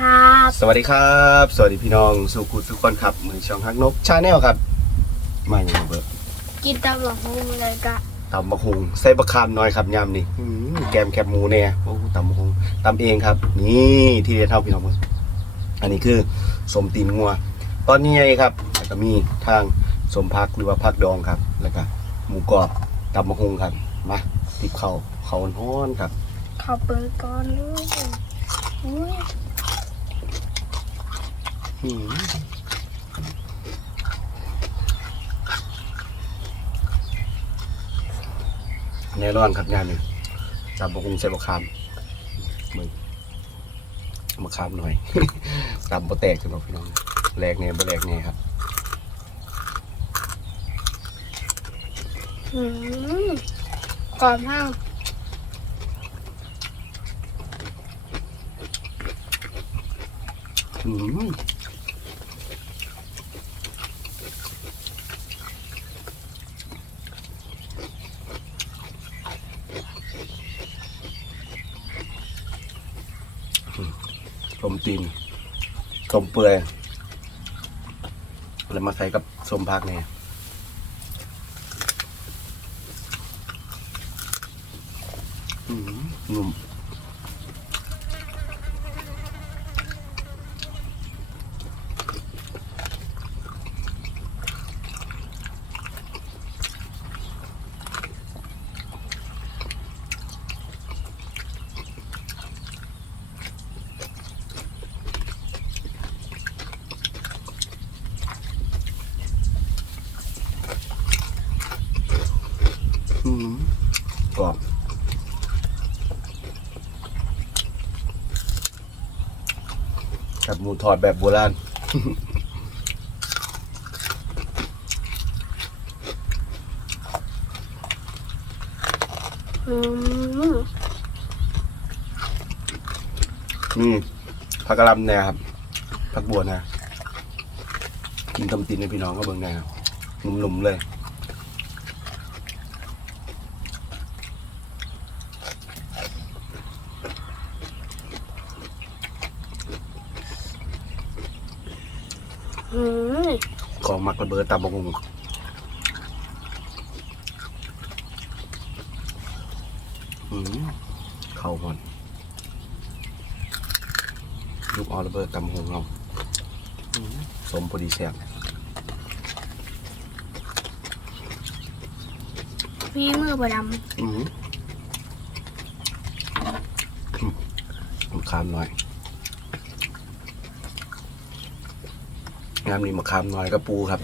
ครับ สวัสดีครับ สวัสดีพี่น้องสุขุทุกคนครับ มือช่องฮักนกชาแนลครับ มาอย่างไรเบิร์กินตำหลงหูเลยกะตำมะฮุงใส่บะคามน้อยครับยำนี่อื้อหือแกมแคบหมูเนี่ยโอ้ตำมะฮุงตำเองครับ นี่ที่เด็ดเท่าพี่น้องเบิ่งอันนี้คือสมตีนงัว ตอนนี้ไงครับแล้วก็มีทางสมพักหรือว่าพักดองครับ แล้วก็หมูกรอบตำมะฮุงครับ มาติบเขาเขาฮ้อนๆครับขอเปิดก่อนด้วยอุ้ยอื้อหือ แน่นอนครับงานนี้ตำมะฮุงใส่บะคามมึงมะขามหน่อยตำบะแตกกันเนาะพี่น้องแหลกแน่บะแหลกแน่ครับอืมก่อนห้างอืม ต้มตีนสมเปื่อยแล้วมาใส่กับสมพักเนี่ยนุ่ม อืม กรอบกับหมูทอดแบบโบราณอืมนี่ผักกะหล่ำเนี่ยครับผักบัวนะกินต้มตีนให้พี่น้องก็เบิ่งแนวหนุ่มๆเลย อืมของมักระเบิดตามบงอืมเข้าหมดลูกออระเบิดตำหงเราอืมสมพอดีแซ่บพี่มือประดอืมอืมมะขามหน่อย งามนี่มะขามน้อยก็ปูครับ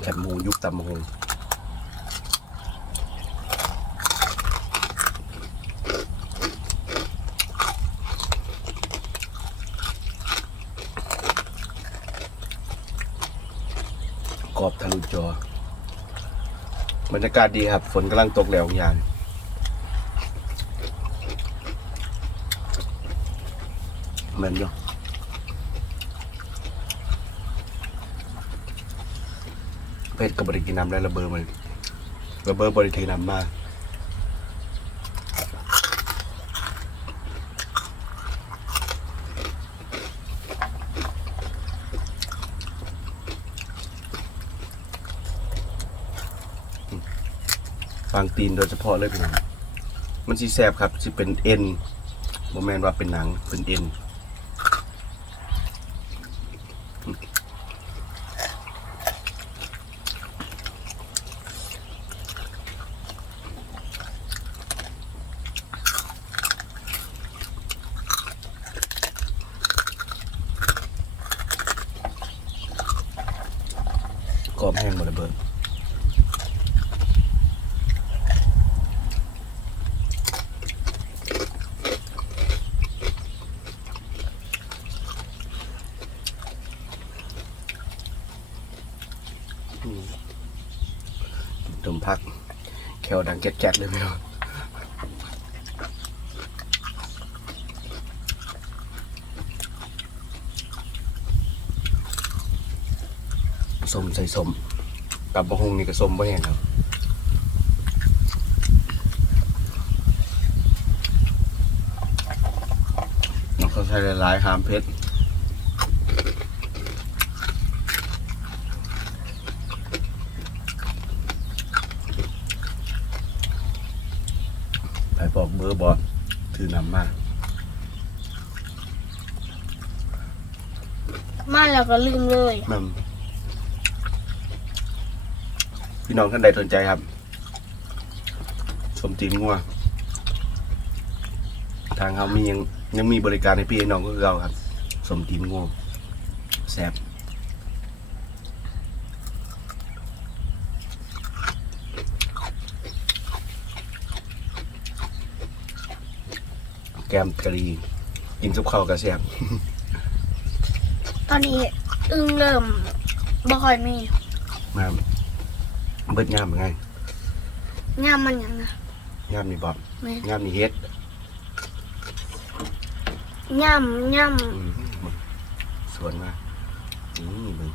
แคบหมูยุบตำมะฮงกรอบทะลุจอบ รยากาศดีครับ ฝนกำลังตกแล้วอย่างเหมือนอยู่เพชรกับบริกินน้ำได้ระเบิดมันระเบิดบริเทน้ำมาางตีนโดยเฉพาะเลยพี่น้องมันสีแสบครับสีเป็นเอ็นโมแมนว่าเป็นหนังเป็นเอ็น วดังแก๊กเลยพี่น้องสมใส่สมกับบะฮงนี่ก็สมบ่แห้งครับน้องเขาใช้หลายๆหามเพชร บอกเบอร์บอลถือนำมามาแล้วก็ลืมเลยแม่มพี่น้องท่านใดสนใจครับ สมจีนงัว ทางเขามียังยังมีบริการให้พี่น้องก็คือเราครับ สมจีนงัวแซ่บ แกมกะหรี่กินกับข้าวกับแซ่บตอนนี้อึ้งเริ่มบ่ค่อยมีมาเบิดยามเป็นไงย่ามมันหยังนะยามนี่บอกแม่ยามนี่เฮ็ดย่ามย่ามอืมมึงสวนมานี่มึง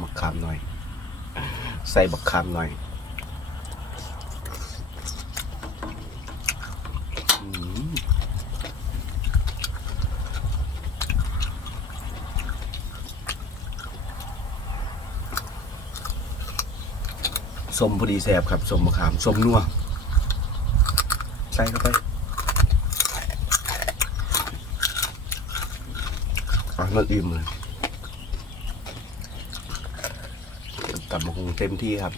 มะขามหน่อย ใส่บักขามหน่อยอืม สมพอดีแสบครับสมมะขามสมนัวใส่เข้าไปอะมันอิ่มเลยตับมะฮุงเต็มที่ครับ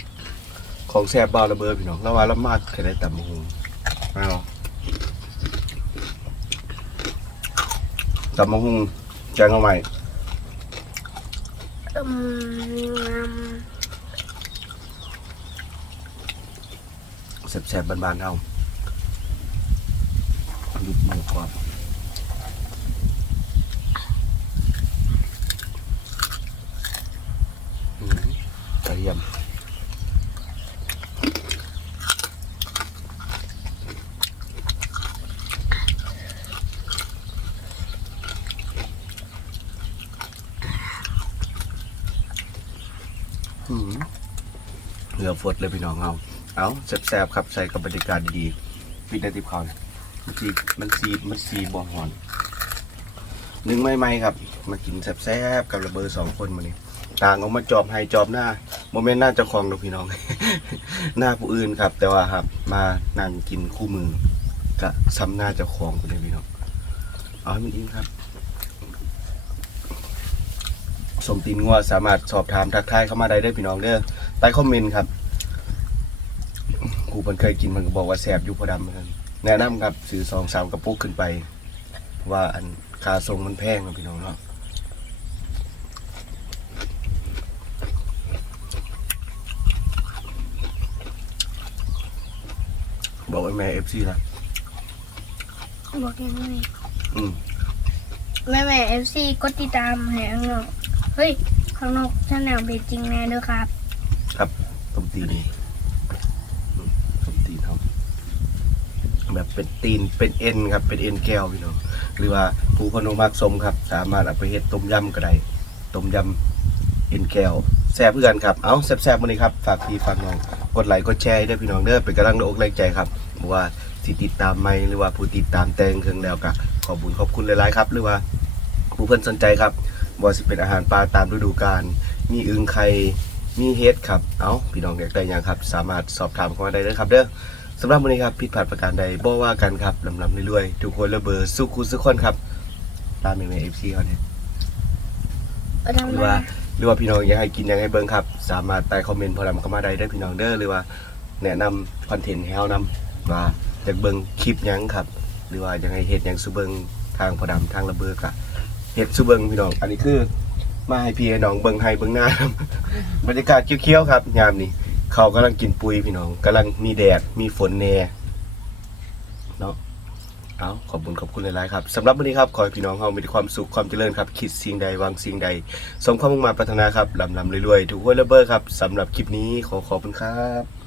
ของแซ่บบ้าระเบิดพี่น้องแล้วว่าละมากเคยได้ตับมะฮุงเอาตับมะฮุงแกงเอาใหม่อืม แซ่บๆบานๆเฮาลุกมือก่อนอืมกระเทียมอืมเหลือฟดเลยพี่น้องเอา เอาแซ่บๆครับใส่กับบรรยากาศดีๆปิดได้ติบเขาเนี่ยมันซีมันซีมันซีบอหอนหนึ่งไม่ไม่ๆครับ มากินแซ่บๆกับระเบอร์สองคนมานี่ต่างออกมาจอบให้จอบหน้าโมเมนต์หน้าเจ้าของดอกพี่น้อง หน้าผู้อื่นครับ แต่ว่าครับ มานั่งกินคู่มือก็ซ้ำหน้าเจ้าของไปเลยพี่น้องเอาให้มันอินครับสมตีนงัวสามารถสอบถามทักทายเข้ามาได้เด้พี่น้องเด้อใต้คอมเมนต์ครับ ครูมันเคยกินมันก็บอกว่าแสบอยู่พอดำเหมือนกันแนะนำครับซื้อสองสามกระปุกขึ้นไปเพราะว่าอันค่าทรงมันแพงนะพี่น้องเนาะบอกไอ้แม่เอฟซีนะบอกยังไงอืม แม่แม่เอฟซีกดติดตามให้ข้างนอกเฮ้ยข้างนอกช่างแนวเพจจริงแน่เด้อครับ ครับต้มตีนนี่อืมต้มตีนเขา แบบเป็นตีนเป็นเอ็นครับเป็นเอ็นแก้วพี่น้องหรือว่าผู้คนมากสมครับ สามารถเอาไปเฮ็ดต้มยำก็ได้ต้มยำเอ็นแก้วแซ่บเพื่อนครับเอาแซ่บๆวันนี้ครับฝากพี่ฝากน้องกดไลค์กดแชร์ให้ด้วยพี่น้องเด้อเป็นกำลังอกแรงใจครับเพราะว่าสิติดตามไหมหรือว่าผู้ติดตามแต่งเครื่องแล้วก็ขอบุญขอบคุณหลายๆครับ หรือว่าผู้เพื่อนสนใจครับว่าสิเป็นอาหารปลาตามฤดูกาลมีอึงไข่มีเฮ็ดครับ เอาพี่น้องอยากได้ยังครับ สามารถสอบถามเข้ามาได้เลยครับเด้อ สำหรับวันนี้ครับผิดพลาดประการใดบ่ว่ากันครับลำลำเรื่อยๆทุกคนระเบอร์สุขุสุขคนครับตามเมย์เอฟซีเขาเนี่ยเอาทางหรือมาว่าหรือว่าพี่น้องอยากให้กินอยากให้เบิ้งครับ สามารถใต้คอมเมนต์พอดำเข้ามาได้ได้อพี่น้องเด้อหรือว่าแนะนำคอนเทนต์ให้เฮานำว่าอยากเบิ้งคลิปหยังครับ หรือว่าอยากให้เฮ็ดหยังสุเบิ้งทางพอดำทางระเบิดกะเฮ็ดสุเบิ้งพี่น้อง อันนี้คือมาให้พี่ให้น้องเบิ้งให้เบิ้งหน้าบรรยากาศเขียวๆครับยามนี้ เขากำลังกินปุยพี่น้องกำลังมีแดดมีฝนแน่เนาะเอาขอบคุณขอบคุณหลายๆครับสำหรับวันนี้ครับขอให้พี่น้องเรามีแต่ความสุขความเจริญครับคิดสิ่งใดวางสิ่งใด สมความมุ่งมาปรารถนาครับลำลำรวยๆถูกหวยระเบ้อครับสำหรับคลิปนี้ขอขอบคุณครับ